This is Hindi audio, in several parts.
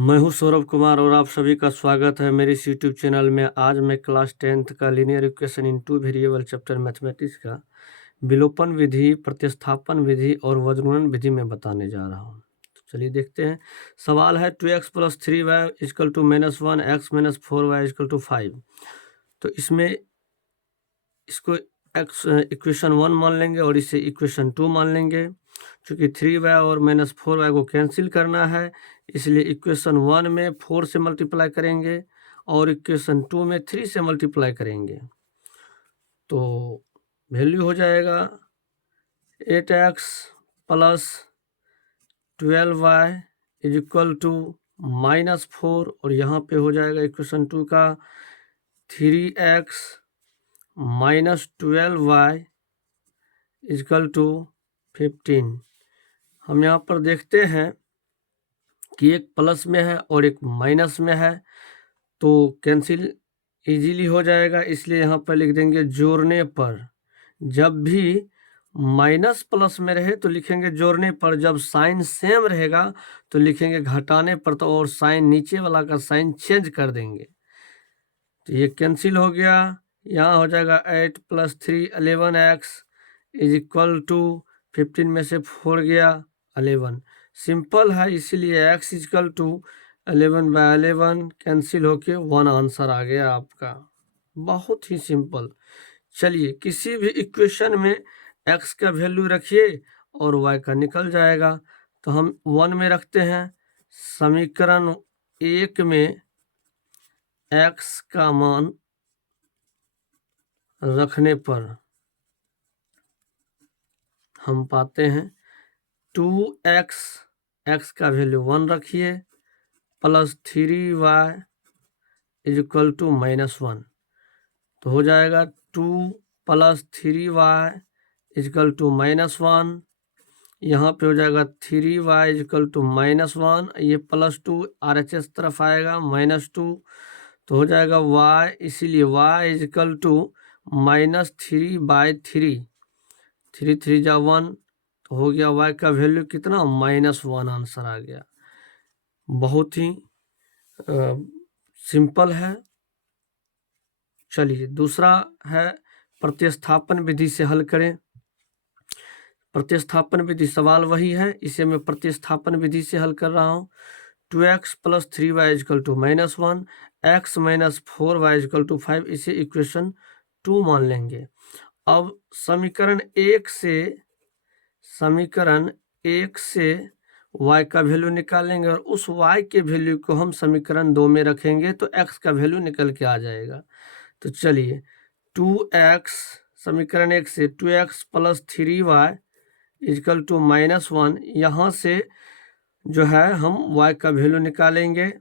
मैं हूं सौरभ कुमार और आप सभी का स्वागत है मेरे इस यूट्यूब चैनल में। आज मैं क्लास 10th का linear equation in two variable chapter mathematics का विलोपन विधि, प्रतिस्थापन विधि और वज्रगुणन विधि में बताने जा रहा हूं। तो चलिए देखते हैं। सवाल है 2x + 3y equal to -1, x - 4y equal to 5। तो इसमें इसको एक्स इक्वेशन 1 मान लेंगे और इसे इक्वेशन 2 मान लेंगे। चूँकि 3y और -4y को कैंसिल करना है, इसलिए इक्वेशन 1 में 4 से मल्टीप्लाई करेंगे और इक्वेशन 2 में 3 से मल्टीप्लाई करेंगे। तो वैल्यू हो जाएगा 8x + 12y इक्वल टू -4 और यहाँ पे हो जाएगा इक्वेशन 2 का 3x - 12y इक्वल टू 15। हम यहाँ पर देखते हैं कि एक प्लस में है और एक माइनस में है, तो कैंसिल इजीली हो जाएगा। इसलिए यहाँ पर लिख देंगे जोड़ने पर। जब भी माइनस प्लस में रहे तो लिखेंगे जोड़ने पर, जब साइन सेम रहेगा तो लिखेंगे घटाने पर, तो और साइन नीचे वाला का साइन चेंज कर देंगे। तो ये कैंसिल हो गया। यहाँ हो जाएगा 8 + 3 11x इक्वल टू 15 में से 4 गया 11। सिंपल है, इसीलिए x इक्वल टू 11/11 कैंसिल होके 1 आंसर आ गया आपका। बहुत ही सिंपल। चलिए किसी भी इक्वेशन में x का वैल्यू रखिए और y का निकल जाएगा। तो हम 1 में रखते हैं। समीकरण 1 में x का मान रखने पर हम पाते हैं 2x, x का वैल्यू 1 रखिए, + 3y इक्वल टू -1। तो हो जाएगा 2 + 3y इक्वल टू -1। यहाँ पे हो जाएगा 3y इक्वल टू -1, ये +2 RHS तरफ आएगा -2, तो हो जाएगा y, इसीलिए y इक्वल टू -3/3। 3 3 जा 1, तो हो गया y का वैल्यू कितना, -1 आंसर आ गया। बहुत ही सिंपल है। चलिए दूसरा है प्रतिस्थापन विधि से हल करें। प्रतिस्थापन विधि सवाल वही है, इसे मैं प्रतिस्थापन विधि से हल कर रहा हूँ। 2x + 3y equal to -1, x - 4y equal to 5, इसे इक्वेशन 2 मान लेंगे। अब समीकरण 1 से y का वैल्यू निकालेंगे और उस y के वैल्यू को हम समीकरण 2 में रखेंगे तो x का वैल्यू निकल के आ जाएगा। तो चलिए 2x, समीकरण 1 से 2x + 3y इक्वल टू -1, यहाँ से जो है हम y का वैल्यू निकालेंगे।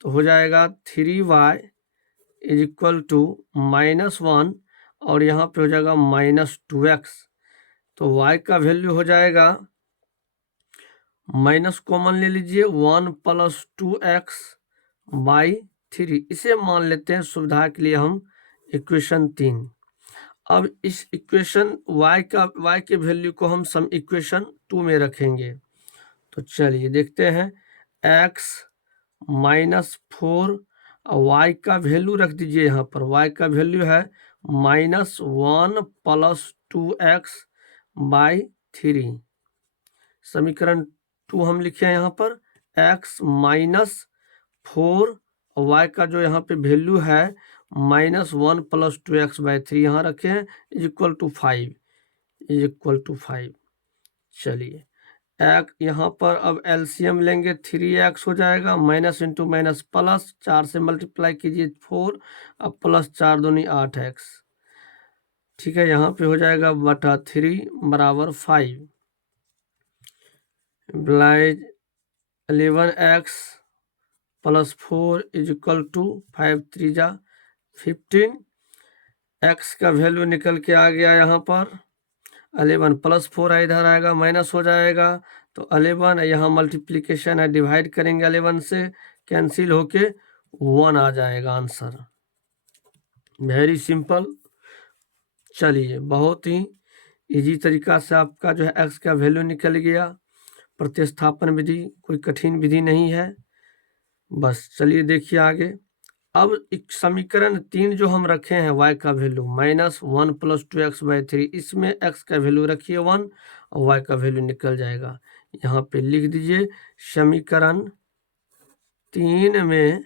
तो हो जाएगा 3y इक्वल टू -1 और यहाँ पे हो जाएगा -2x। तो y का वैल्यू हो जाएगा, माइनस कॉमन ले लीजिए, 1 + 2x/3, इसे मान लेते हैं सुविधा के लिए हम इक्वेशन 3। अब इस इक्वेशन y के वैल्यू को हम इक्वेशन 2 में रखेंगे। तो चलिए देखते हैं। x -4 और y का वैल्यू रख दीजिए। यहाँ पर y का वैल्यू है -1 + 2x/3। समीकरण 2 हम लिखे हैं यहाँ पर x -4 और y का जो यहाँ पे वैल्यू है -1 + 2x/3 यहाँ रखे हैं इक्वल टू 5। चलिए यहाँ पर अब एलसीएम लेंगे, 3x हो जाएगा, माइनस इंटू माइनस प्लस, 4 से मल्टीप्लाई कीजिए 4, अब +4 दूनी 8x। ठीक है, यहाँ पे हो जाएगा /3 = 5। 11x + 4 इक्वल टू 5 3 जा 15। x का वैल्यू निकल के आ गया यहाँ पर 11 + 4 है, इधर आएगा माइनस हो जाएगा, तो 11 यहाँ मल्टीप्लिकेशन है, डिवाइड करेंगे 11 से, कैंसिल होके 1 आ जाएगा आंसर। Very simple. चलिए बहुत ही इजी तरीका से आपका जो है x का वैल्यू निकल गया। प्रतिस्थापन विधि कोई कठिन विधि नहीं है। बस चलिए देखिए आगे। अब एक समीकरण 3 जो हम रखे हैं y का वैल्यू -1 + 2x/3, इसमें x का वैल्यू रखिए 1 और y का वैल्यू निकल जाएगा। यहाँ पे लिख दीजिए समीकरण 3 में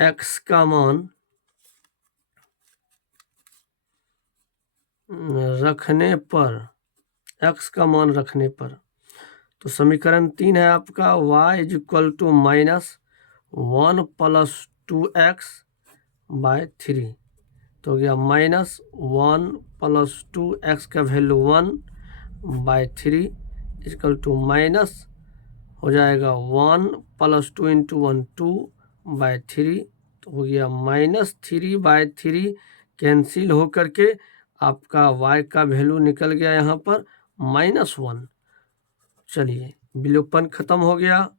x का मान रखने पर, x का मान रखने पर, तो समीकरण 3 है आपका y = -1 + 2x/3, तो हो गया -1 + 2x का वैल्यू 1/3 = माइनस हो जाएगा 1 + 2 × 1 2/3, तो हो गया -3/3, कैंसिल हो करके आपका y का वैल्यू निकल गया यहाँ पर -1। चलिए विलोपन खत्म हो गया,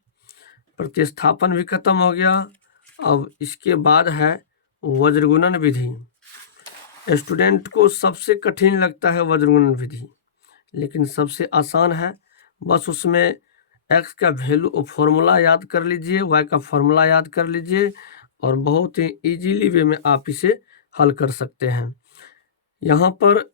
प्रतिस्थापन भी खत्म हो गया। अब इसके बाद है वज्रगुणन विधि। स्टूडेंट को सबसे कठिन लगता है वज्रगुणन विधि, लेकिन सबसे आसान है। बस उसमें x का वैल्यू फॉर्मूला याद कर लीजिए, y का फॉर्मूला याद कर लीजिए और बहुत ही इजीली वे में आप इसे हल कर सकते हैं। यहाँ पर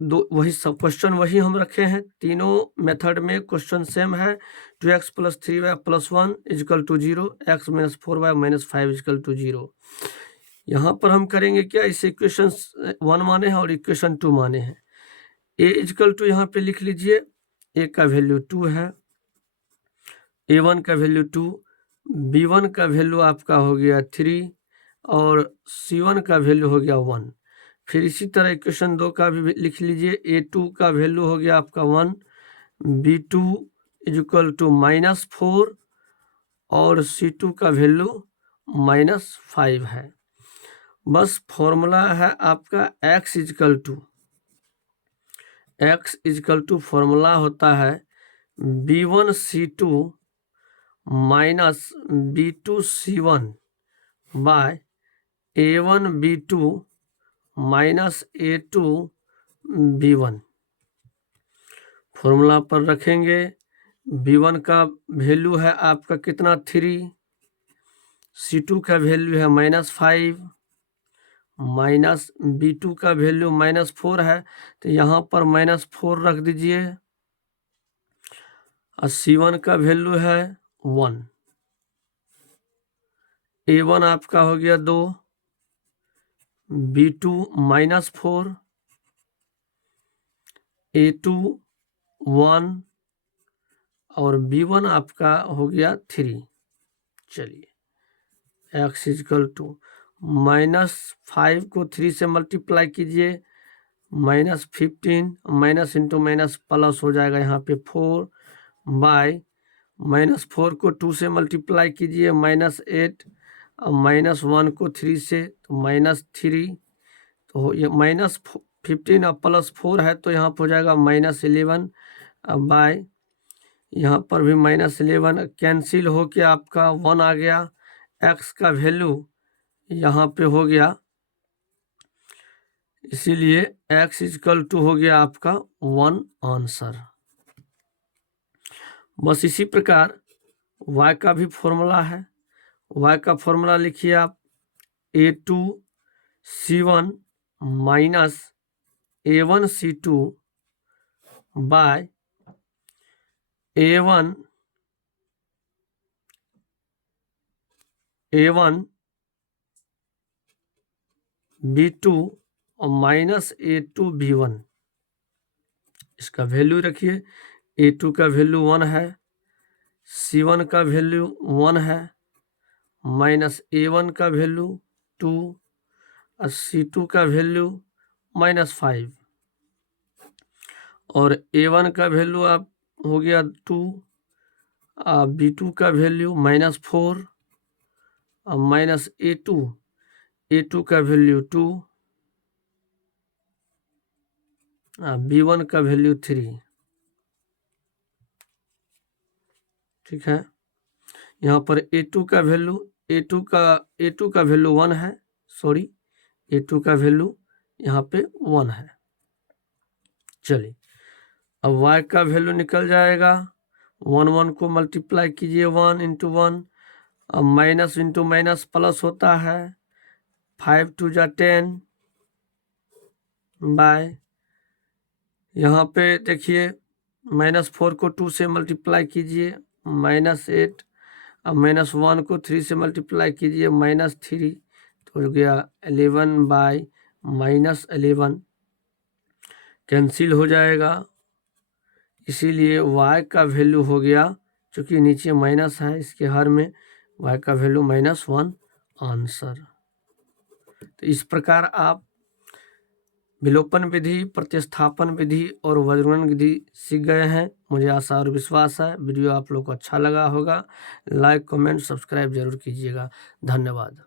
वही सब क्वेश्चन वही हम रखे हैं, तीनों मेथड में क्वेश्चन सेम है। 2x + 3y + 1 = 0, x - 4y - 5 = 0। यहाँ पर हम करेंगे क्या, इस इक्वेशन 1 माने हैं और इक्वेशन 2 माने हैं। a = यहाँ पे लिख लीजिए, a का वैल्यू 2 है, a1 का वैल्यू 2, b1 का वैल्यू आपका हो गया 3 और c1 का वैल्यू हो गया 1। फिर इसी तरह इक्वेशन 2 का भी लिख लीजिए, a2 का वैल्यू हो गया आपका 1, b2 = -4 और c2 का वैल्यू -5 है। बस फॉर्मूला है आपका x फॉर्मूला होता है b1c2 - b2c1 bye a1b2 - a2b1। Formula पर रखेंगे, b1 का वैल्यू है आपका कितना 3, c2 का वैल्यू है -5, माइनस b2 का वैल्यू -4 है, तो यहाँ पर -4 रख दीजिए और c1 का वैल्यू है 1। a1 आपका हो गया 2, b2 -4, a2 1 और b1 आपका हो गया 3। चलिए x = -5 को 3 से मल्टीप्लाई कीजिए, -15, माइनस इंटू माइनस प्लस हो जाएगा यहाँ पे 4 बाय -4 को 2 से मल्टीप्लाई कीजिए, -8 और -1 को 3 से, तो -3, तो ये -15 और +4 है, तो यहाँ पर हो जाएगा -11 बाय, यहाँ पर भी -11 कैंसिल हो के आपका 1 आ गया। x का वैल्यू यहाँ पे हो गया, इसीलिए x = हो गया आपका 1 आंसर। बस इसी प्रकार y का भी फॉर्मूला है, y का फॉर्मूला लिखिए आप a2c1 - a1c2 bye a1 b2 और -a2b1। इसका वैल्यू रखिए, a2 का वैल्यू 1 है, c1 का वैल्यू 1 है, -a1 का वैल्यू 2 और c2 का वैल्यू -5 और a1 का वैल्यू आप हो गया 2, b2 का वैल्यू -4 और -a2 का वैल्यू 2, b1 का वैल्यू 3। ठीक है, यहाँ पर a2 का वैल्यू 1 है, सॉरी a2 का वैल्यू यहाँ पे 1 है। चलिए अब y का वैल्यू निकल जाएगा, 1 को मल्टीप्लाई कीजिए 1 × 1 अब माइनस इंटू माइनस प्लस होता है, 5 2 जा 10 बाय, यहाँ पे देखिए -4 को 2 से मल्टीप्लाई कीजिए -8, अब -1 को 3 से मल्टीप्लाई कीजिए -3, तो हो गया 11 बाय -11, कैंसिल हो जाएगा। इसीलिए y का वैल्यू हो गया, चूँकि नीचे माइनस है इसके हर में, y का वैल्यू -1 आंसर। तो इस प्रकार आप विलोपन विधि, प्रतिस्थापन विधि और वज्रगुणन विधि सीख गए हैं। मुझे आशा और विश्वास है वीडियो आप लोग को अच्छा लगा होगा। लाइक, कमेंट, सब्सक्राइब जरूर कीजिएगा। धन्यवाद।